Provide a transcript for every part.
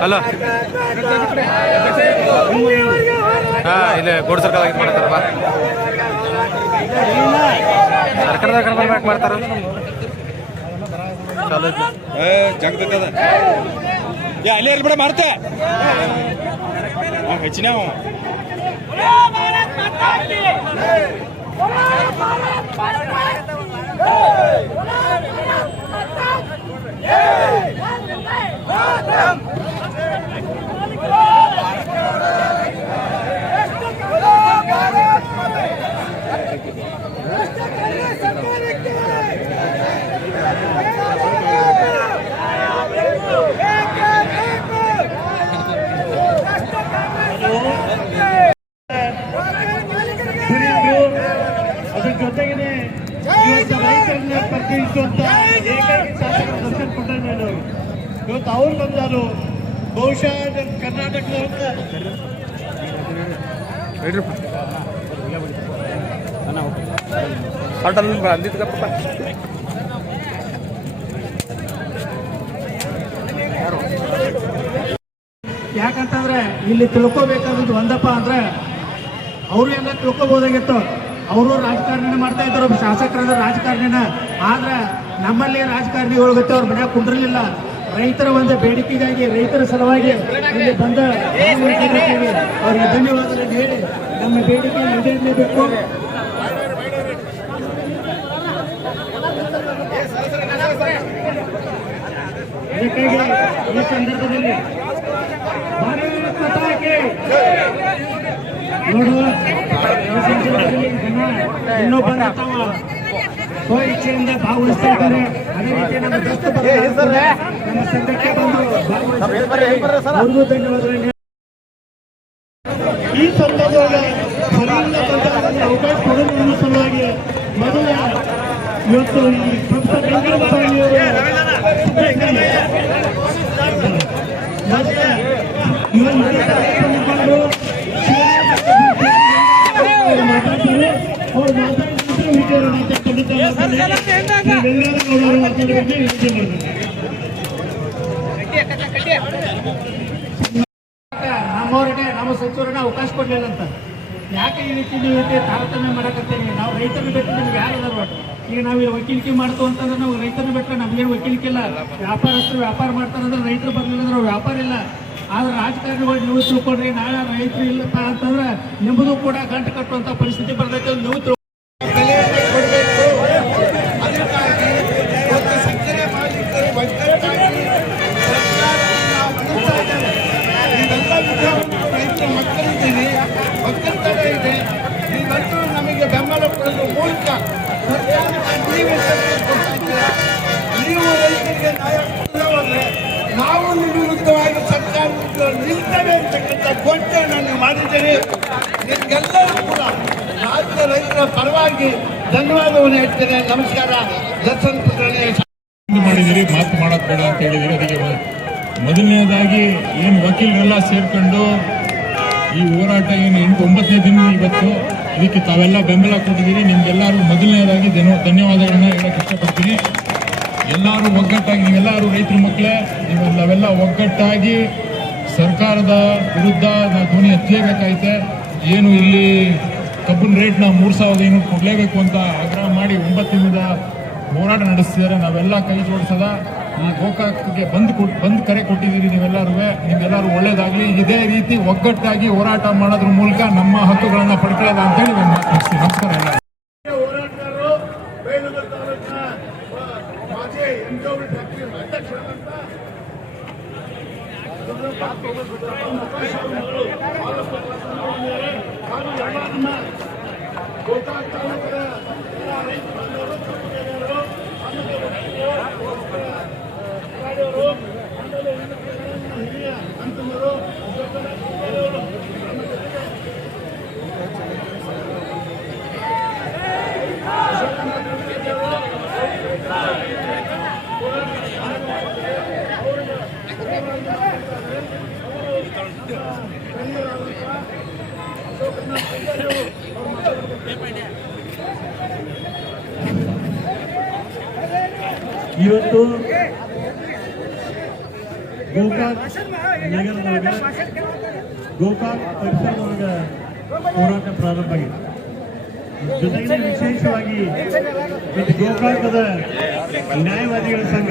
Hello. ಹಾ ಇಲ್ಲೇ ಗೋಡ್ circle ಇದು ಮಾಡ್ತಾರಪ್ಪ ಸರ್ಕಾರದಾಗ ಬರ್ಬೇಕು ಮಾಡ್ತಾರ? ಚಲೋ. ಜಗದಕ್ಕದ ಏ ಅಲ್ಲೇ ಇರ್ಲಿ ಬಿಡ ಮಾಡ್ತೆ ಹೆಚ್ಚಿನ ಕುರಿತು ಅದ್ರ ಜೊತೆಗೇನೆ ಇವತ್ತು ರೈತರನ್ನ ಪ್ರತಿನಿಧಿಸುವಂತ ಏಕೈಕ ಶಾಸಕರು ದರ್ಶನ್ ಪುಟ್ಟಣ್ಣನವರು ಅವ್ರು ಬಂದರು ಬಹುಶಃ ನಮ್ಮ ಕರ್ನಾಟಕದವ್ರ ಯಾಕಂತಂದ್ರೆ ಇಲ್ಲಿ ತಿಳ್ಕೊಬೇಕಾದದ್ದು ಒಂದಪ್ಪ ಅಂದ್ರೆ ಅವರು ಎಲ್ಲ ತಿಳ್ಕೋಬೋದಾಗಿತ್ತು. ಅವರು ರಾಜಕಾರಣಿನ ಮಾಡ್ತಾ ಇದ್ರು, ಶಾಸಕರಾದ ರಾಜಕಾರಣಿನ. ಆದ್ರೆ ನಮ್ಮಲ್ಲಿ ರಾಜಕಾರಣಿಗಳು ಗೊತ್ತೆ ಅವ್ರ ಮನೆಯಾಗ ಕುಂಡ್ರಲಿಲ್ಲ ರೈತರ ಒಂದು ಬೇಡಿಕೆಗಾಗಿ, ರೈತರ ಸಲುವಾಗಿ ಇಲ್ಲಿ ಬಂದ ಅವರಿಗೆ ಧನ್ಯವಾದಗಳನ್ನು ಹೇಳಿ, ನಮ್ಮ ಬೇಡಿಕೆ ಈಡೇರಲೇಬೇಕು. ಅದಕ್ಕಾಗಿ ಈ ಸಂದರ್ಭದಲ್ಲಿ ನೋಡುವ ಈ ಸಂದರ್ಭದಲ್ಲಿ ಜನ ಇನ್ನೊಬ್ಬರ ತಮ್ಮ ಸ್ವ ಇಚ್ಛೆಯಿಂದ ಭಾಗವಹಿಸ್ತಾ ಇದ್ದಾರೆ. ಅದೇ ರೀತಿ ನಮ್ಮ. ನಮ್ಮ ಸಂಘಕ್ಕೆ ಬಂದು ಭಾಗವಹಿಸ್ತಾರೆ. ಅವ್ರಿಗೂ ಧನ್ಯವಾದಗಳು ಈ ಸಂದರ್ಭದಲ್ಲಿ ಅವಕಾಶ ಅನ್ನೋ ಸಲುವಾಗಿ ಮೊದಲ ಇವತ್ತು ಈ ಸಂಸ್ಥೆ ಮತ್ತೆ ಇವರು ಮುಖಂಡರು ಮಾತಾಡ್ತಾರೆ. ಅವ್ರು ಮಾತಾಡಿದ್ರೆ ವಿಚಾರ ನಮ್ಮವ್ರಿಗೆ ನಮ್ಮ ಸಚಿವರನ್ನ ಅವಕಾಶ ಕೊಡ್ಲಿಲ್ಲ ಅಂತ ಯಾಕೆ ಈ ರೀತಿ ನೀವು ರೀತಿ ತಾರತಮ್ಯ ಮಾಡಕತ್ತೀರಿ ನಾವು ರೈತರನ್ನ ಬಿಟ್ಟು ನಿಮ್ಗೆ ಯಾರು ಈಗ ನಾವು ವಕೀಲಿಕೆ ಮಾಡ್ತು ಅಂತಂದ್ರೆ ನಾವು ರೈತರನ್ನ ಬಿಟ್ಟರೆ ನಮ್ಗೇನು ವಕೀಲಿಕೆ ಇಲ್ಲ ವ್ಯಾಪಾರಸ್ಥರು ವ್ಯಾಪಾರ ಮಾಡ್ತಾರಂದ್ರೆ ರೈತರು ಬರ್ಲಿಲ್ಲ ಅಂದ್ರೆ ವ್ಯಾಪಾರ ಇಲ್ಲ ಆದ್ರೆ ರಾಜಕಾರಣಿಗಳು ನೀವು ತಿಳ್ಕೊಂಡ್ರಿ ನಾಳೆ ರೈತರು ಇಲ್ಲಪ್ಪ ಅಂತಂದ್ರೆ ನಿಮ್ಮದು ಕೂಡ ಗಂಟು ಕಟ್ಟುವಂತ ಪರಿಸ್ಥಿತಿ ಬರ್ತೈತೆ ನೀವು ತಿಳ್ಕೊ- ಇವತ್ತು ಸಕ್ಕರೆ ಮಾಲೀಕರು ಒಗ್ಗಟ್ಟಾಗಿ ಸರ್ಕಾರವನ್ನ ಮನಸ್ಸಾ ಇದ್ದಾರೆ. ಇವೆಲ್ಲ ವಿಚಾರವನ್ನು ರೈತರ ಮಕ್ಕಳಿದ್ದೀರಿ ಒಗ್ಗಟ್ಟಾಗ ಇದೆ ಇವತ್ತು ನಮಗೆ ಬೆಂಬಲ ಕೊಡುವ ಮೂಲಕ ಸರ್ಕಾರಕ್ಕೆ ನೀವು ಎಚ್ಚರಿಕೆ ಕೊಡ್ತಾ ಇದ್ದೀರಾ. ನೀವು ರೈತರಿಗೆ ನ್ಯಾಯ ಕೊಡೋದ್ರೆ ನಾವು ನಿಮ್ಮ ವಿರುದ್ಧವಾಗಿ ಸರ್ಕಾರ ವಿರುದ್ಧ ನಿಲ್ತೇವೆ ಅಂತಕ್ಕಂಥ ಘೋಷಣೆಯನ್ನು ನೀವು ಮಾಡಿದ್ದೀರಿ ನಿಮಗೆಲ್ಲರೂ ಕೂಡ ರಾಜ್ಯದ ರೈತರ ಪರವಾಗಿ ಧನ್ಯವಾದವನ್ನು ಹೇಳ್ತೇನೆ. ನಮಸ್ಕಾರ. ದರ್ಶನ್ ಪುತ್ರನೇ ಮಾಡಿದಿರಿ ಮಾತು ಮಾಡೋದು ಬೇಡ ಅಂತ ಹೇಳಿದಿರಿ. ಅದಕ್ಕೆ ಮೊದಲನೇದಾಗಿ ಏನು ವಕೀಲರೆಲ್ಲ ಸೇರ್ಕೊಂಡು ಈ ಹೋರಾಟ ಏನು ಎಂಟು ಒಂಬತ್ತನೇ ದಿನ ಇವತ್ತು, ಇದಕ್ಕೆ ತಾವೆಲ್ಲ ಬೆಂಬಲ ಕೊಟ್ಟಿದ್ದೀರಿ. ನಿಮ್ಗೆಲ್ಲರೂ ಮೊದಲನೇದಾಗಿ ಧನ್ಯ ಧನ್ಯವಾದಗಳನ್ನ ಹೇಳಕ್ಕೆ ಇಷ್ಟಪಡ್ತೀನಿ. ಎಲ್ಲರೂ ಒಗ್ಗಟ್ಟಾಗಿ, ನೀವೆಲ್ಲರೂ ರೈತರ ಮಕ್ಕಳೇ, ನೀವು ನಾವೆಲ್ಲ ಒಗ್ಗಟ್ಟಾಗಿ ಸರ್ಕಾರದ ವಿರುದ್ಧ ನಾವು ಧ್ವನಿ ಎತ್ತಲೇಬೇಕಾಯ್ತೆ. ಏನು ಇಲ್ಲಿ ಕಬ್ಬಿನ ರೇಟ್ನ ಮೂರು ಸಾವಿರದ ಐನೂರು ಕೊಡಲೇಬೇಕು ಅಂತ ಆಗ್ರಹ ಮಾಡಿ ಒಂಬತ್ತಿನಿಂದ ಹೋರಾಟ ನಡೆಸ್ತಿದ್ದಾರೆ. ನಾವೆಲ್ಲ ಕೈ ಜೋಡಿಸದ ಈ ಗೋಕಾಕ್ಗೆ ಬಂದ್ ಕೊಟ್, ಬಂದ್ ಕರೆ ಕೊಟ್ಟಿದ್ದೀರಿ ನೀವೆಲ್ಲರೂ ನಿಮ್ಗೆಲ್ಲರೂ ಒಳ್ಳೇದಾಗಲಿ. ಇದೇ ರೀತಿ ಒಗ್ಗಟ್ಟಾಗಿ ಹೋರಾಟ ಮಾಡೋದ್ರ ಮೂಲಕ ನಮ್ಮ ಹಕ್ಕುಗಳನ್ನ ಪಡ್ಕೊಳ್ಳೋದ ಅಂತ ಹೇಳಿ ನಾನು ಮಾತಾಡ್ತೀನಿ. ನಮಸ್ಕಾರ ಎಲ್ಲ. ಹೋರಾಟಗಾರರು Oh, God, God, God. ಇವತ್ತು ಗೋಕಾಕ್ ನಗರದೊಳಗೆ ಗೋಕಾಕ್ ಪರಿಸರದೊಳಗೆ ಹೋರಾಟ ಪ್ರಾರಂಭ ಆಗಿದೆ. ಜೊತೆಗೆ ವಿಶೇಷವಾಗಿ ಇದು ಗೋಕಾಕದ ನ್ಯಾಯವಾದಿಗಳ ಸಂಘ.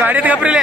ಗಾಡಿ ತಗಪ್ರಿಲೆ.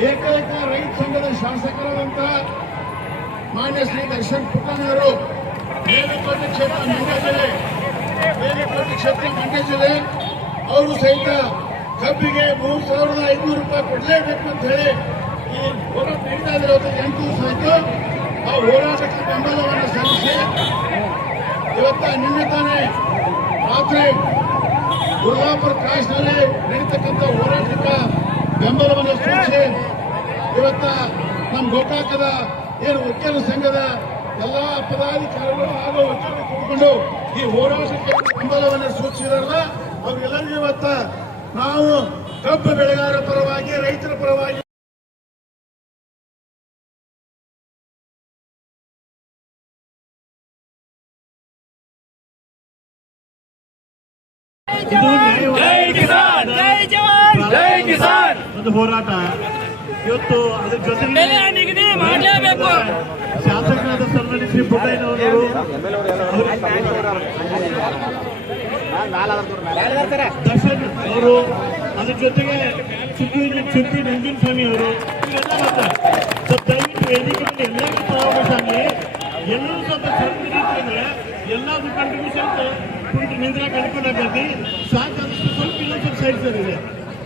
ಏಕೈಕ ರೈತ ಸಂಘದ ಶಾಸಕರಾದಂತಹ ಮಾನ್ಯ ಶ್ರೀ ದರ್ಶನ್ ಪುಟ್ಟಣ್ಣವರು ಮೇಲುಕೋಟೆ ಕ್ಷೇತ್ರ ಮಂಡ್ಯ ಜಿಲ್ಲೆ ಮೇಲುಕೋಟೆ ಕ್ಷೇತ್ರ ಮಂಡ್ಯ ಜಿಲ್ಲೆ, ಅವರು ಸಹಿತ ಕಬ್ಬಿಗೆ ಮೂರು ಸಾವಿರದ ಐನೂರು ರೂಪಾಯಿ ಕೊಡಲೇಬೇಕು ಅಂತ ಹೇಳಿ ಈ ಹೋರಾಟ ನಡೀತಾ ಇರೋದು ಎಂಟು ದಿವಸ ಆ ಹೋರಾಟಕ್ಕೆ ಬೆಂಬಲವನ್ನು ಸಲ್ಲಿಸಿ ಇವತ್ತ ನಿನ್ನೆ ತಾನೇ ರಾತ್ರಿ ದುರ್ಗಾಪುರ ಕ್ರಾಸ್ನಲ್ಲಿ ನಡೀತಕ್ಕಂಥ ಹೋರಾಟಕ್ಕೆ ಬೆಂಬಲವನ್ನು ಸೂಚಿಸಿ ಇವತ್ತ ನಮ್ಮ ಗೋಕಾಕದ ಏನು ವಕೀಲ ಸಂಘದ ಎಲ್ಲ ಪದಾಧಿಕಾರಿಗಳು ಹಾಗೂ ವಕೀಲರು ಕೂತ್ಕೊಂಡು ಈ ಹೋರಾಟಕ್ಕೆ ಬೆಂಬಲವನ್ನು ಸೂಚಿಸಿದಾರಲ್ಲ, ಅವ್ರಿಗೆಲ್ಲರಿಗೂ ಇವತ್ತ ನಾವು ಕಬ್ಬು ಬೆಳೆಗಾರರ ಪರವಾಗಿ, ರೈತರ ಪರವಾಗಿ ಜೈ ಕಿಸಾನ್, ಜೈ ನ್ಯಾಯವಾದ ಒಂದು ಹೋರಾಟ. ಇವತ್ತು ಅದ್ರ ಜೊತೆ ಶಾಸಕರಾದ ಸನ್ಮಾನ್ಯ ಶ್ರೀ ಪುಟ್ಟಯ್ಯನವರು ದರ್ಶನ್ ಅವರು ಅದ್ರ ಜೊತೆಗೆ ಚುಕ್ಕಿ ಚುಕ್ಕಿ ನಂಜನ್ ಸ್ವಾಮಿ ಅವರು ಇವೆಲ್ಲ ಬರ್ತಾರೆ ಸೊ ದಯವಿಟ್ಟು ವೇದಿಕೆ ಎಲ್ಲರಿಗೂ ಅವಕಾಶ ಆಗಲಿ. ಎಲ್ಲರೂ ಸ್ವಲ್ಪ ಸ್ವಲ್ಪ ರೀತಿಯಲ್ಲಿ ಎಲ್ಲಾದ್ರೂ ಕಂಟ್ರಿಬ್ಯೂಷನ್ ಕುಂತು ನಿಂದ್ರೆ ಸಾಕಾದಷ್ಟು ಸ್ವಲ್ಪ ಇನ್ನೊಂದು ಸ್ವಲ್ಪ ಸೈಡ್ ಸರ್ ಇದೆ.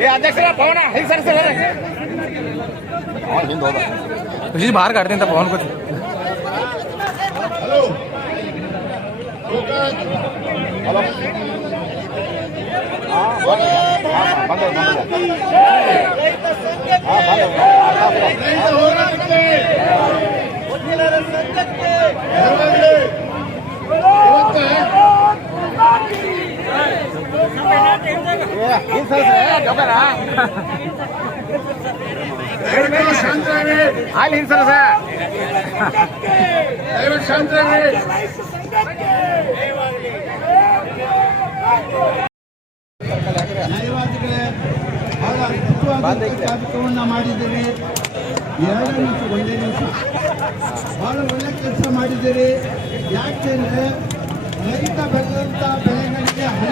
ಬೇಕಂದ್ರೆ ಇನ್ನೊಂದು ಸ್ವಲ್ಪ ಆಗಲಿ ದಯವಿಟ್ಟು ಮಾಡಬೇಡಿ ಸರ್ ಖುಷಿ ಬಾಹರ್ ಕಾಡ್ತೀನಿ ಅಂತ ಪವನ್ ಕೂತಿ ಹಲೋ ಗೋಕಾಕ್ ರೈತ ಹೋರಾಟಕ್ಕೆ ಯಾವಾಗಲೂ ಇವತ್ತು ದಯವಿಟ್ಟು ಶಾಂತರಾಗಿ ಅಲ್ಲಿ ಹಿಂಸರ ಸರ್ ದಯವಿಟ್ಟು ಶಾಂತರಾಗಿ ನ್ಯಾಯವಾದಿಗಳೇ ಬಹಳ ಅದ್ಭುತವಾದ ಜಾತಕವನ್ನ ಮಾಡಿದ್ದೀರಿ ಎರಡು ನಿಮಿಷ ಒಂದೇ ನಿಮಿಷ ಬಹಳ ಒಳ್ಳೆ ಕೆಲಸ ಮಾಡಿದ್ದೀರಿ ಯಾಕೆಂದ್ರೆ ರೈತ ಬೆಳೆದಂಥ ಬೆಳೆಗಳಿಗೆ ಹಣ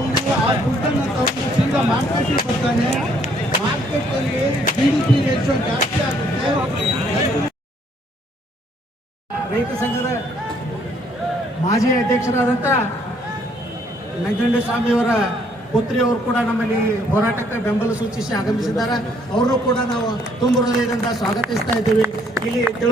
ಅವನು ಆ ದುಡ್ಡನ್ನು ತಗೊಂಡು ಸೀದಾ ಮಾರ್ಕೆಟಿಗೆ ಬರ್ತಾನೆ ಮಾರ್ಕೆಟಲ್ಲಿ ಜಿ ಡಿ ಪಿ ರೇಷೋ ಜಾಸ್ತಿ ಆಗುತ್ತೆ. ರೈತ ಸಂಘದ ಮಾಜಿ ಅಧ್ಯಕ್ಷರಾದಂಥ ನಂಜುಂಡಸ್ವಾಮಿಯವರ ಪುತ್ರಿ ಅವರು ಕೂಡ ನಮ್ಮಲ್ಲಿ ಹೋರಾಟಕ್ಕೆ ಬೆಂಬಲ ಸೂಚಿಸಿ ಆಗಮಿಸಿದ್ದಾರೆ. ಅವರು ಕೂಡ ನಾವು ತುಂಬ ಹೃದಯದಿಂದ ಸ್ವಾಗತಿಸ್ತಾ ಇದ್ದೀವಿ. ಇಲ್ಲಿ ತಿಳ್ಕೊ